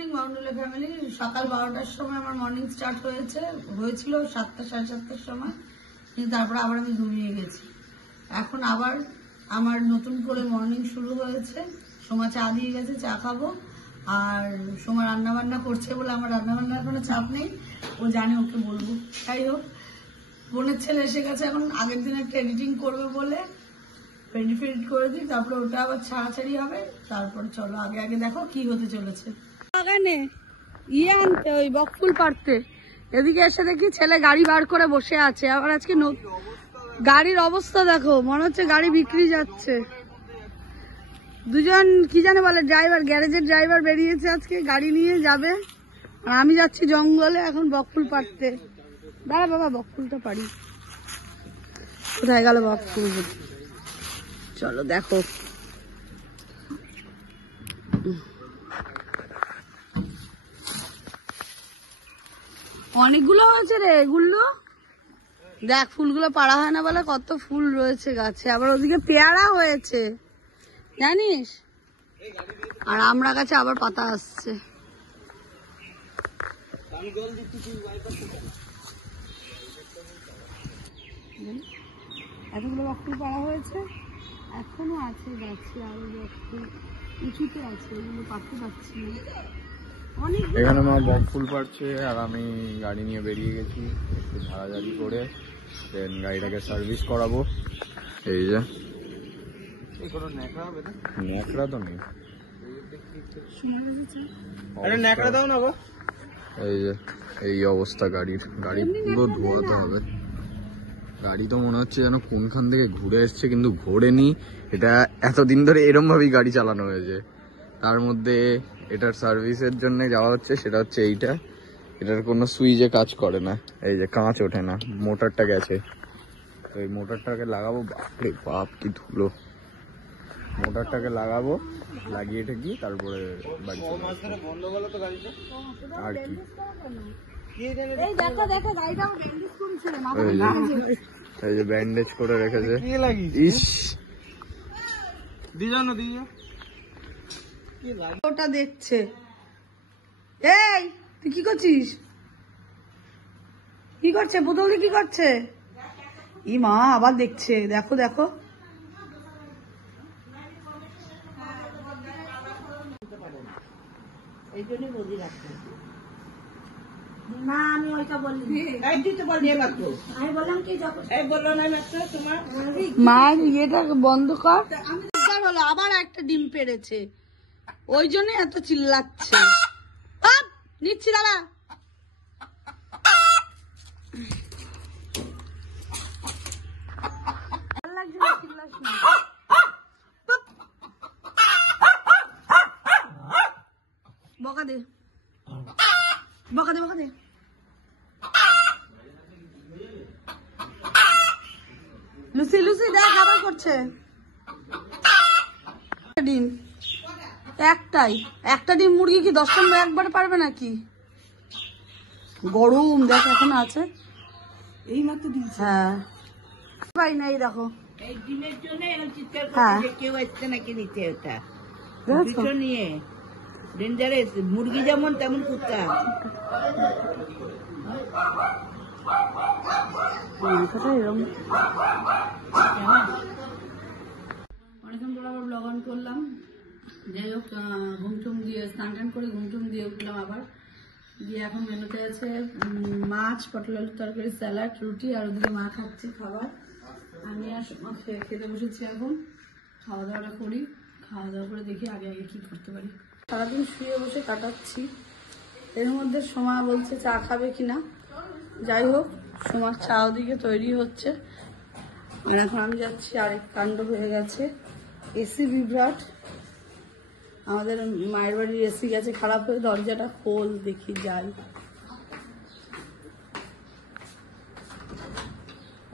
Morning বাউন্ডুলে family. সকাল 12টার সময় আমার মর্নিং স্টার্ট হয়েছিল 7টা সাড়ে 7টার সময়, কিন্তু তারপরে আবার আমি ঘুমিয়ে গেছি। এখন আবার আমার নতুন করে মর্নিং শুরু হয়েছে। সোমা চা দিয়ে গেছে, চা খাবো। আর সোমা রান্না বান্না করছে বলে আমার রান্না বান্নার কোনো চাপ নেই, ও জানে ওকে বলবো। যাই হোক, বোনের ছেলে এসে গেছে, এখন আগের দিন একটা এডিটিং করবে বলে পেন্ট করে দিই, তারপরে ওটা আবার ছাড়াছাড়ি হবে। তারপর চলো আগে আগে দেখো কি হতে চলেছে। বাগানে আনতে ওই বকফুল পারতে, এদিকে এসে দেখি ছেলে গাড়ি বার করে বসে আছে। আবার আজকে গাড়ির অবস্থা দেখো, মনে হচ্ছে গাড়ি বিক্রি যাচ্ছে। দুজন কি জানে বলে ড্রাইভার, গ্যারেজের ড্রাইভার বেরিয়েছে আজকে, গাড়ি নিয়ে যাবে। আর আমি যাচ্ছি জঙ্গলে এখন বকফুল পারতে। দাঁড়া বাবা, বকফুলটা পারি। কোথায় গেল বকফুল? চলো দেখো। অনেকগুলো হয়েছে রে এগুলো, দেখ ফুলগুলো পাড়া হয় না বলে কত ফুল রয়েছে গাছে। আবার ওদিকে পেয়ারা হয়েছে জানিস, আর আমরা গাছে আবার পাতা আসছে। এতগুলো বকফুল পাড়া হয়েছে, এখনো আছে গাছে, আরো বকফুল উঁচুতে আছে, ওগুলো পাড়তে পারছি না। এখানে মা বকফুল পাড়ছে আর আমি গাড়ি নিয়ে বেরিয়ে গেছি একটু ঝাড়াঝাড়ি করে, দেন গাড়িটাকে সার্ভিস করাবো। এই যে ন্যাকড়া তো নেই, এই যে এই অবস্থা গাড়ির। গাড়ি পুরো ধোয়াতে হবে। গাড়ি তো মনে হচ্ছে যেন কোনখান থেকে ঘুরে এসছে, কিন্তু ঘোরেনি। এটা এতদিন ধরে এরম ভাবেই গাড়ি চালানো হয়েছে। তার মধ্যে এটার সার্ভিসের জন্য যাওয়া হচ্ছে, সেটা হচ্ছে এইটা। এটার কোনো সুইচে কাজ করে না, এই যে কাঁচ ওঠে না, মোটরটা গেছে। তো এই মোটরটাকে লাগাবো। বাপরে বাপ কি ধুলো। মোটরটাকে লাগাবো, লাগিয়ে ঠেকি তারপরে বাড়ি আর কি। এই যে ব্যান্ডেজ করে রেখেছে। ইস ওটা দেখছে। এই তুই কি করছিস? কি করছে পুতুলি, কি করছে? ই মা আবার দেখছে, দেখো দেখো। এই জন্যই বলি রাখতে না, আমি ওইটা বলিনি। আমি বললাম কি মা ইয়েটা বন্ধ কর। আমি হলো আবার একটা ডিম পেড়েছে, ওই জন্য এত চিল্লাচ্ছে। নিচ্ছি দাঁড়া। বকা দে বকা দে বকা দে। লুসি লুসি দেখ আবার করছে। ডিম একটাই, একটা ডিম মুরগি কি 10টা একবার পারবে নাকি? গরম দেখ এখন আছে, এই মাত্র দিয়েছে। হ্যাঁ পাই না, এই দেখো এই ডিমের জন্য এরকম চিৎকার করছে কেউ আসছে নাকি নিতে। ওটা দুটো নিয়ে ডেঞ্জারাস, মুরগি যেমন তেমন কুত্তা। অনেকক্ষণ পর আবার ব্লগ অন করলাম। যাই হোক, ঘুমটুম দিয়ে স্নান টান করে ঘুমটুম দিয়ে উঠলাম আবার। দিয়ে এখন মেনুতে আছে মাছ, পটল আলুর তরকারি, স্যালাড, রুটি, আর ওদিকে মা খাচ্ছে খাবার। আমি আর খেতে বসেছি। এখন খাওয়া দাওয়াটা করি, খাওয়া দাওয়া করে দেখি আগে আগে কি করতে পারি। সারাদিন শুয়ে বসে কাটাচ্ছি, এর মধ্যে সোমা বলছে চা খাবে কিনা। যাই হোক, সোমার চা ওদিকে তৈরি হচ্ছে। এখন আমি যাচ্ছি, আরেক কাণ্ড হয়ে গেছে। এসি বিভ্রাট, আমাদের মায়ের বাড়ির এসি গেছে খারাপ হয়ে। দরজাটা খোল দেখি, যাই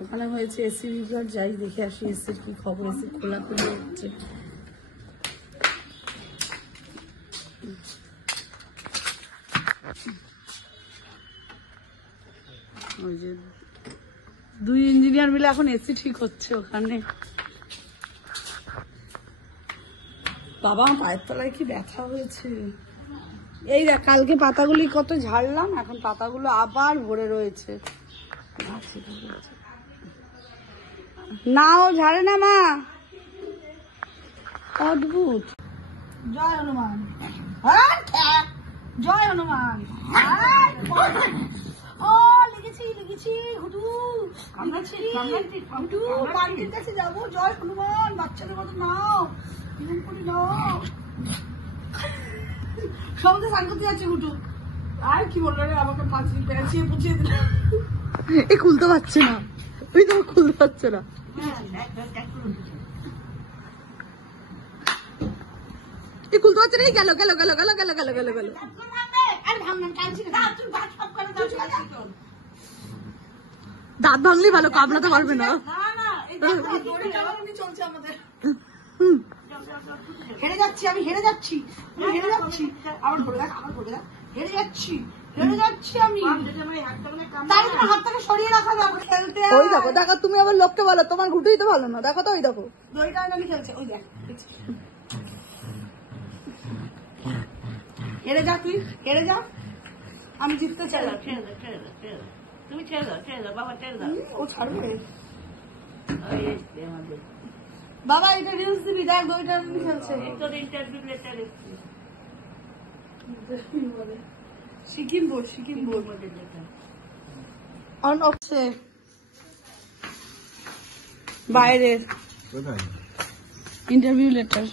ওখানে হয়েছে এসি বিভ্রাট, যাই দেখে আসি এসির কি খবর। এসি খোলাখুলি হচ্ছে। ওই যে 2 ইঞ্জিনিয়ার মিলে এখন এসি ঠিক হচ্ছে ওখানে। বাবা পায়ের তলায় কি ব্যথা হয়েছে। এই দেখ কালকে পাতাগুলি কত ঝাড়লাম, এখন পাতাগুলো আবার ভরে রয়েছে। না ও ঝাড়ে না মা, অদ্ভুত। জয় হনুমান, জয় হনুমান। ও লিখেছি লিখেছি হুটু, হুটু পান্ডির কাছে যাবো। জয় হনুমান, বাচ্চাদের মতো নাও, এরকম করে নাও। সবাই স্নান করতে যাচ্ছে হুটু। আর কি বললো রে, আমাকে পেঁচিয়ে পুছিয়ে দিল। এই খুলতে পারছে না, ওই তো খুলতে পারছে না। এই খুলতে পারছে না, গেল গেল গেল গেল গেল গেল গেল গেল। দাঁত ভাঙলেই ভালো, কামড়াতে পারবে না। চলছে আমাদের, হেরে যাচ্ছি আমি, হেরে যাচ্ছি, হেরে যাচ্ছি। আবার ধরে দেখ, আবার ধরে দেখ, হেরে যাচ্ছি, হেরে যাচ্ছি আমি। তাই তোমার হাতটাকে সরিয়ে রাখা যাবে খেলতে। ওই দেখো দেখো, তুমি আবার লোককে বলো তোমার ঘুটুই তো ভালো না। দেখো তো ওই দেখো, দড়িটা আমি খেলছে, ওই দেখ। হেরে যা তুই, হেরে যা, আমি জিততে চাই। তুমি ছেড়ে দাও, ছেড়ে দাও বাবা, ছেড়ে দাও। ও ছাড়বে বাবা, এটা রিলস দিবি, দেখ দড়িটা আমি খেলছে। সিকিম বোর্ড, সিকিম বোর্ড অন অফছে বাইরের ইন্টারভিউ লেটার।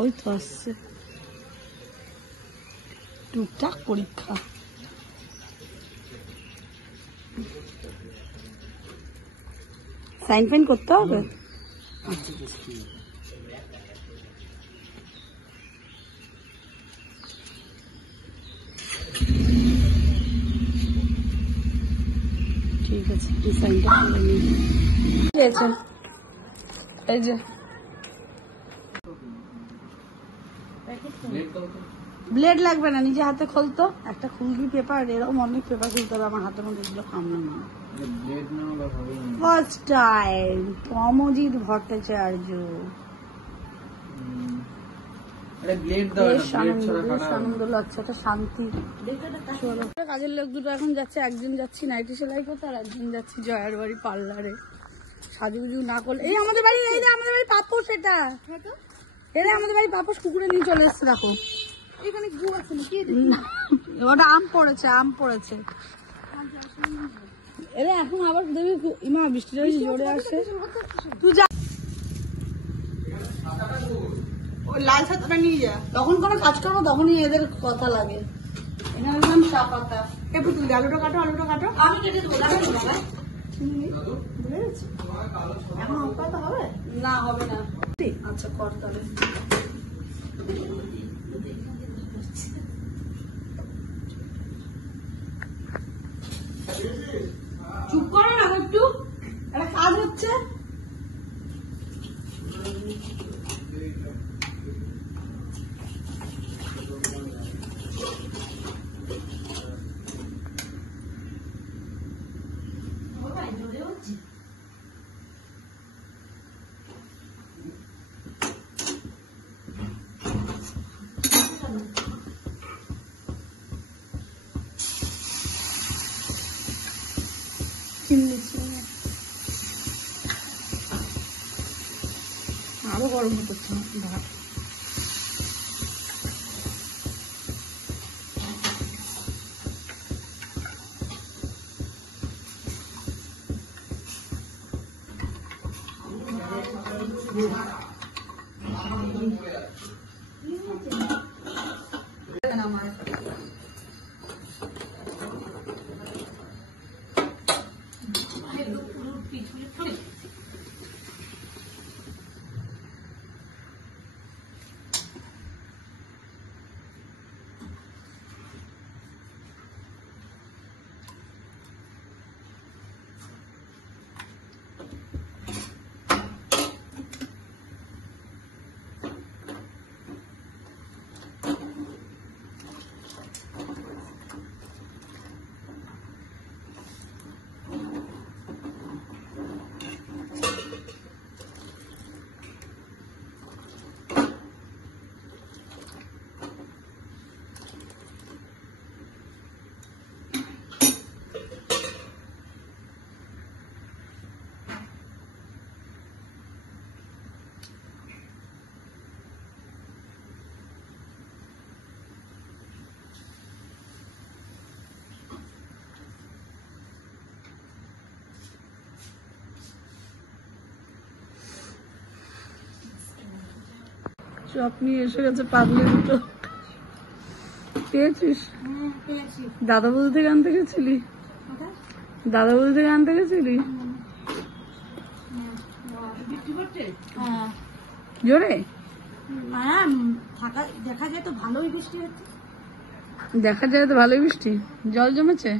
ওই তো আসছে, টুকটাক পরীক্ষা। সাইন ফাইন করতে হবে। ঠিক আছে, সাইনটা করে নিই। ঠিক আছে, এই যে ব্লেড লাগবে না, নিজে হাতে খুলতো। একটা খুলবি পেপার, এরকম অনেক পেপার খুলতে হবে। আমার হাতের মধ্যে এগুলো কামড়া না। First time Pramjit Bhattacharya. বেশ আনন্দ লাগছে, একটা শান্তি। কাজের লোক দুটো এখন যাচ্ছে, একদিন যাচ্ছি নাইটি সেলাই করতে, আর একদিন যাচ্ছি জয়ার বাড়ি পার্লারে। সাজুগুজু না করলে, এই আমাদের বাড়ি, এই আমাদের বাড়ি পাপোশ, এটা এরা আমাদের বাড়ি পাপোশ কুকুরে নিয়ে চলে এসছে। দেখো এখানে গু আছে নাকি, ওটা আম পড়েছে, আম পড়েছে। এরা এখন আবার দেখবি ইমা বৃষ্টিটা জোরে আসছে। তুই যা, ওই লাল ছাতাটা নিয়ে যা। তখন কোনো কাজ করবো তখনই এদের কথা লাগে। এখানে নাম চা পাতা। এবার তুই আলুটা কাটো, আলুটা কাটো, আমি কেটে দেবো। এখন অল্প হবে না, হবে না। আচ্ছা কর তাহলে। চুপ করো না একটু, একটা কাজ হচ্ছে। আরো গরম করছে ভাত। চপ নিয়ে এসে গেছে পাগলি দুটো। পেয়েছিস? দাদা বৌদি থেকে আনতে গেছিলি? দাদা বৌদি থেকে আনতে গেছিলি? জোরে দেখা যায় তো ভালোই বৃষ্টি হচ্ছে। দেখা যায় তো ভালোই বৃষ্টি, জল জমেছে।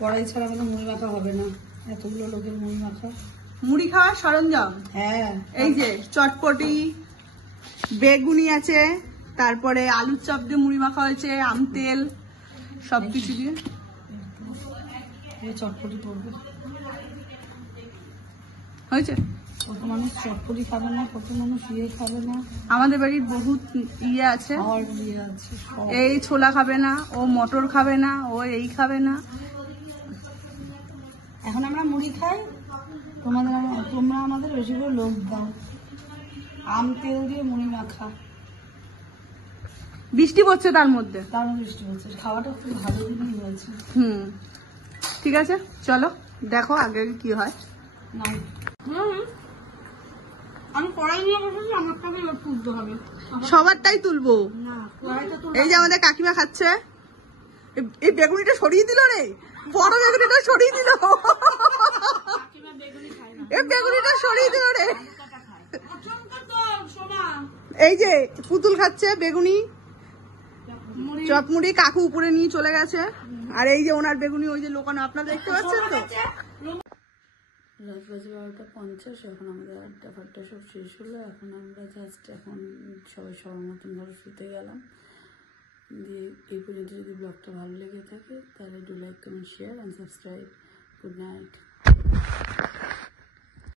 কড়াই ছাড়া মানে মুড়ি মাখা হবে না, এতগুলো লোকের মুড়ি মাখা। মুড়ি খাওয়ার সরঞ্জাম হ্যাঁ, এই যে চটপটি, বেগুনি আছে, তারপরে আলুর চপ দিয়ে মুড়ি মাখা হয়েছে, আম তেল সবকিছু দিয়ে। এই চটপটি করবে। হয়েছে। কত মানুষ চটপটি খাবে না, কত মানুষ খাবে না। আমাদের বাড়ির বহুত ইয়ে আছে, আমার বিয়ে আছে সব। এই ছোলা খাবে না, ও মটর খাবে না, ও এই খাবে না। এখন আমরা মুড়ি খাই, তোমরা আমাদের বেশি করে লোক দাও। আম তেল দিয়ে মুড়ি মাখা, বৃষ্টি পড়ছে তার মধ্যে। দারুণ বৃষ্টি হচ্ছে, খাওয়াটা খুব ভালো দিনই হয়েছে। ঠিক আছে, চলো দেখো আগে কি হয়। না আমি কড়াই নিয়ে বসেছি, আমারটাকে তুলতে হবে। সবারটাই তুলবো। না, কড়াইটা তো এই যে আমাদের কাকিমা খাচ্ছে, এই বেগুনিটা সরিয়ে দিল রে, বড় বেগুনিটা সরিয়ে দিল, এই বেগুনিটা সরিয়ে দিল রে। এই যে পুতুল খাচ্ছে বেগুনি, চপ মুড়ি কাকু উপরে নিয়ে চলে গেছে। আর এই যে ওনার বেগুনি ওই যে লোকানো, আপনারা দেখতে পাচ্ছেন তো। রাত বাজে 12:50। এখন আমাদের আড্ডা ফাড্ডা সব শেষ হলো। এখন আমরা জাস্ট এখন সবাই সবার মতন ধরো শুতে গেলাম। দিয়ে এই পর্যন্ত যদি ব্লগটা ভালো লেগে থাকে তাহলে do like, comment, share and subscribe. Good night.